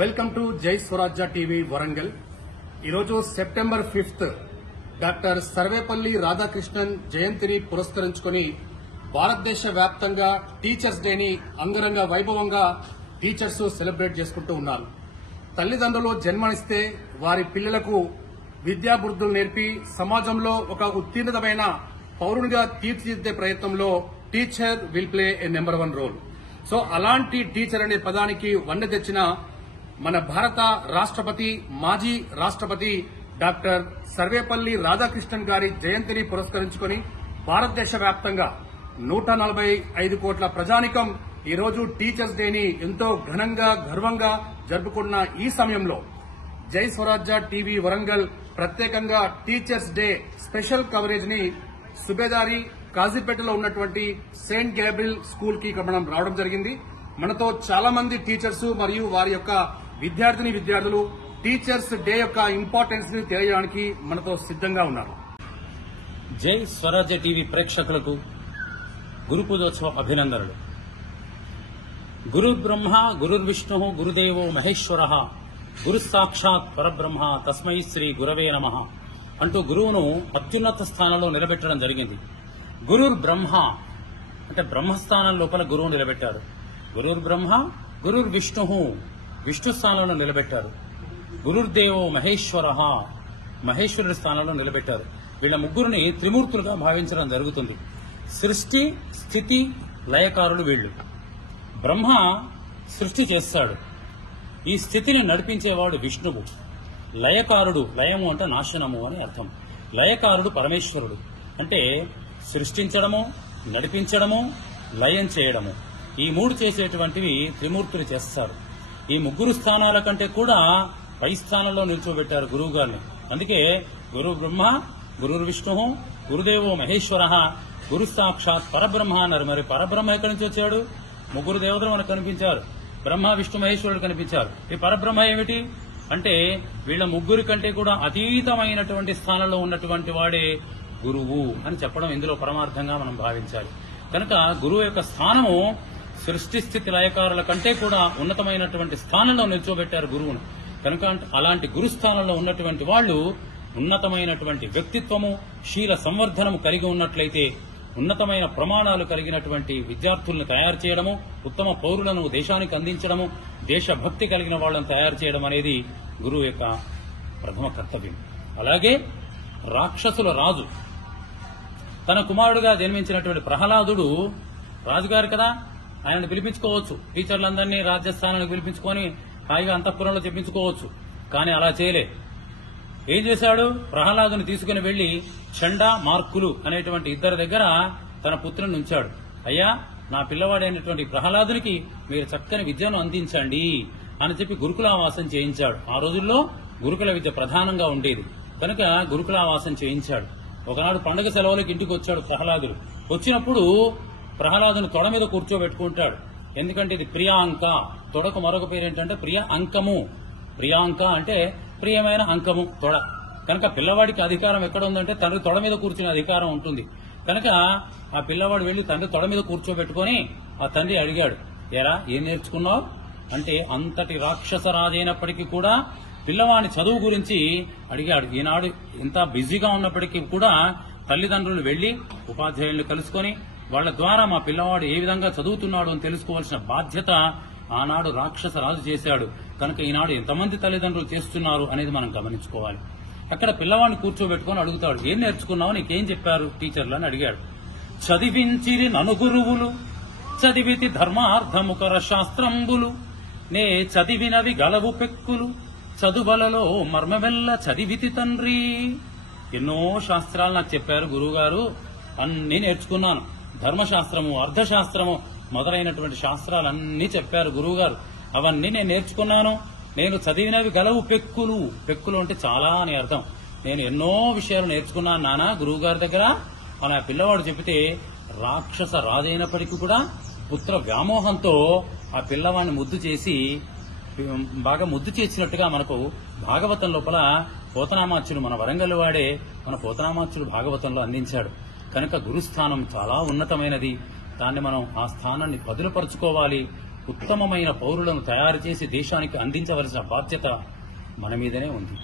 Welcome to జై స్వరాజ్య TV Warangal. ఈరోజు September 5 doctor Sarvepalli Radhakrishnan జయంతిని పురస్కరించుకుని భారతదేశ వ్యాప్తంగా టీచర్స్ డేని అంగరంగ వైభవంగా టీచర్స్ సెలబ్రేట్ చేసుకుంటూ ఉన్నారు. తల్లిదండ్రులు జన్మనిస్తే వారి పిల్లలకు విద్యాబుద్ధులు నేర్పి సమాజంలో ఒక ఉత్తీర్ణమైన పౌరునిగా తీర్చిదిద్దే ప్రయత్నంలో teacher will play a number 1 role. So అలాంటి టీచర్ అనే పదానికి వన్నె తెచ్చిన మన భారత రాష్ట్రపతి, మాజీ రాష్ట్రపతి డాక్టర్ సర్వేపల్లి రాధాకృష్ణన్ గారి జయంతిని పురస్కరించుకుని భారతదేశ వ్యాప్తంగా 145 కోట్ల ప్రజానికం ఈ రోజు టీచర్స్ డేని ఎంతో ఘనంగా, గర్వంగా జరుపుకున్న ఈ సమయంలో జై స్వరాజ్య టీవీ వరంగల్ ప్రత్యేకంగా టీచర్స్ డే స్పెషల్ కవరేజ్ ని సుబేదారి కాజీపేటలో ఉన్నటువంటి సెయింట్ గ్యాబ్రియల్ స్కూల్ కి మనం రావడం జరిగింది. మనతో చాలా మంది టీచర్స్ మరియు వారి యొక్క విద్యార్థులు టీచర్స్ డే యొక్క ఇంపార్టెన్స్ ని తెలియడానికి మనతో సిద్ధంగా ఉన్నారు. జై స్వరాజ్య టీవీ ప్రేక్షకులకు గురు పూజోత్సవ అభినందనలు. గురుర్బ్రహ్మ గురుర్విష్ణు గురుదేవో మహేశ్వర గురు సాక్షాత్ పరబ్రహ్మ తస్మై శ్రీ గురవే నమః అంటూ గురువును అత్యున్నత స్థానంలో నిలబెట్టడం జరిగింది. గురుర్ బ్రహ్మ అంటే బ్రహ్మస్థానం లోపల గురువు నిలబెట్టారు. గురుర్ బ్రహ్మ గురుర్ విష్ణు స్థానంలో నిలబెట్టారు. గురుర్దేవో మహేశ్వర మహేశ్వరుడి స్థానంలో నిలబెట్టారు. వీళ్ళ ముగ్గురిని త్రిమూర్తులుగా భావించడం జరుగుతుంది. సృష్టి, స్థితి, లయకారులు వీళ్లు. బ్రహ్మ సృష్టి చేస్తాడు. ఈ స్థితిని నడిపించేవాడు విష్ణువు. లయకారుడు, లయము అంటే నాశనము అని అర్థం. లయకారుడు పరమేశ్వరుడు. అంటే సృష్టించడము, నడిపించడము, లయం చేయడము, ఈ మూడు చేసేటువంటివి త్రిమూర్తులు చేస్తారు. ఈ ముగ్గురు స్థానాల కంటే కూడా పై స్థానంలో నిల్చోబెట్టారు గురువు గారిని. అందుకే గురు బ్రహ్మ గురుర్ విష్ణు గురుదేవో మహేశ్వర గురు సాక్షాత్ పరబ్రహ్మ అన్నారు. మరి పరబ్రహ్మ ఎక్కడి నుంచి వచ్చాడు? ముగ్గురు దేవతలు మనకు కనిపించారు. బ్రహ్మ, విష్ణు, మహేశ్వరుడు కనిపించారు. ఈ పరబ్రహ్మ ఏమిటి అంటే వీళ్ళ ముగ్గురి కంటే కూడా అతీతమైనటువంటి స్థానంలో ఉన్నటువంటి వాడే గురువు అని చెప్పడం ఇందులో పరమార్థంగా మనం భావించాలి. కనుక గురువు యొక్క స్థానము సృష్టి, స్థితి, లయకారుల కంటే కూడా ఉన్నతమైనటువంటి స్థానంలో నిల్చోబెట్టారు గురువును. కనుక అలాంటి గురుస్థానంలో ఉన్నటువంటి వాళ్లు ఉన్నతమైనటువంటి వ్యక్తిత్వము, శీల సంవర్ధనము కలిగి ఉన్నట్లయితే ఉన్నతమైన ప్రమాణాలు కలిగినటువంటి విద్యార్థులను తయారు చేయడము, ఉత్తమ పౌరులను దేశానికి అందించడము, దేశభక్తి కలిగిన వాళ్లను తయారు చేయడం అనేది గురువు యొక్క ప్రథమ కర్తవ్యం. అలాగే రాక్షసుల రాజు తన కుమారుడుగా జన్మించినటువంటి ప్రహ్లాదుడు రాజుగారు కదా, ఆయనను పిలిపించుకోవచ్చు. టీచర్లందరినీ రాజ్యస్థానానికి పిలిపించుకొని హాయిగా అంతఃపురంలో చెప్పించుకోవచ్చు. కానీ అలా చేయలే. ఏం చేశాడు? ప్రహ్లాదుని తీసుకుని వెళ్లి చండా, మార్కులు అనేటువంటి ఇద్దరి దగ్గర తన పుత్రుని ఉంచాడు. అయ్యా, నా పిల్లవాడైనటువంటి ప్రహ్లాదునికి మీరు చక్కని విద్యను అందించండి అని చెప్పి గురుకులావాసం చేయించాడు. ఆ రోజుల్లో గురుకుల విద్య ప్రధానంగా ఉండేది కనుక గురుకులావాసం చేయించాడు. ఒకనాడు పండుగ సెలవులకు ఇంటికి వచ్చాడు ప్రహ్లాదుడు. వచ్చినప్పుడు ప్రహ్లాదుని తొడ మీద కూర్చోబెట్టుకుంటాడు. ఎందుకంటే ఇది ప్రియాంక. తొడకు మరొక పేరు ఏంటంటే ప్రియ అంకము. ప్రియాంక అంటే ప్రియమైన అంకము తొడ. కనుక పిల్లవాడికి అధికారం ఎక్కడ ఉందంటే తండ్రి తొడ మీద కూర్చునే అధికారం ఉంటుంది. కనుక ఆ పిల్లవాడు వెళ్లి తండ్రి తొడ మీద కూర్చోబెట్టుకుని ఆ తండ్రి అడిగాడు, ఏరా ఏం నేర్చుకున్నావు అంటే అంతటి రాక్షస రాజైనప్పటికీ కూడా పిల్లవాడి చదువు గురించి అడిగాడు. ఈనాడు ఎంత బిజీగా ఉన్నప్పటికీ కూడా తల్లిదండ్రులు వెళ్లి ఉపాధ్యాయులను కలుసుకొని వాళ్ల ద్వారా మా పిల్లవాడు ఏ విధంగా చదువుతున్నాడు అని తెలుసుకోవాల్సిన బాధ్యత ఆనాడు రాక్షస రాజు చేశాడు. కనుక ఈనాడు ఎంతమంది తల్లిదండ్రులు చేస్తున్నారు అనేది మనం గమనించుకోవాలి. అక్కడ పిల్లవాడిని కూర్చోబెట్టుకుని అడుగుతాడు, ఏం నేర్చుకున్నావు, నీకేం చెప్పారు టీచర్లు అని అడిగాడు. చదివించిరి నను గురువులు చదివితి ధర్మార్థముకర శాస్త్రంబులు నే చదివినవి గలవు పెక్కులు చదువులలో మర్మమెల్ల చదివితి తండ్రి. ఎన్నో శాస్త్రాలు నాకు చెప్పారు గురువుగారు, అన్నీ నేర్చుకున్నాను. ధర్మశాస్త్రము, అర్థశాస్త్రము మొదలైనటువంటి శాస్త్రాలన్నీ చెప్పారు గురువుగారు. అవన్నీ నేను నేర్చుకున్నాను. నేను చదివినవి గలవు పెక్కులు. పెక్కులు అంటే చాలా అని అర్థం. నేను ఎన్నో విషయాలు నేర్చుకున్నాను నానా గురువుగారి దగ్గర అని ఆ పిల్లవాడు చెబితే రాక్షస రాజైనప్పటికీ కూడా పుత్ర వ్యామోహంతో ఆ పిల్లవాడిని ముద్దు చేసి బాగా ముద్దు చేసినట్టుగా మనకు భాగవతం లోపల పోతనామాచ్యుడు, మన వరంగల్ వాడే మన పోతనామాచ్యుడు భాగవతంలో అందించాడు. కనుక గురుస్థానం చాలా ఉన్నతమైనది. దాన్ని మనం ఆ స్థానాన్ని బదులుపరుచుకోవాలి. ఉత్తమమైన పౌరులను తయారు చేసి దేశానికి అందించవలసిన బాధ్యత మన మీదనే ఉంది.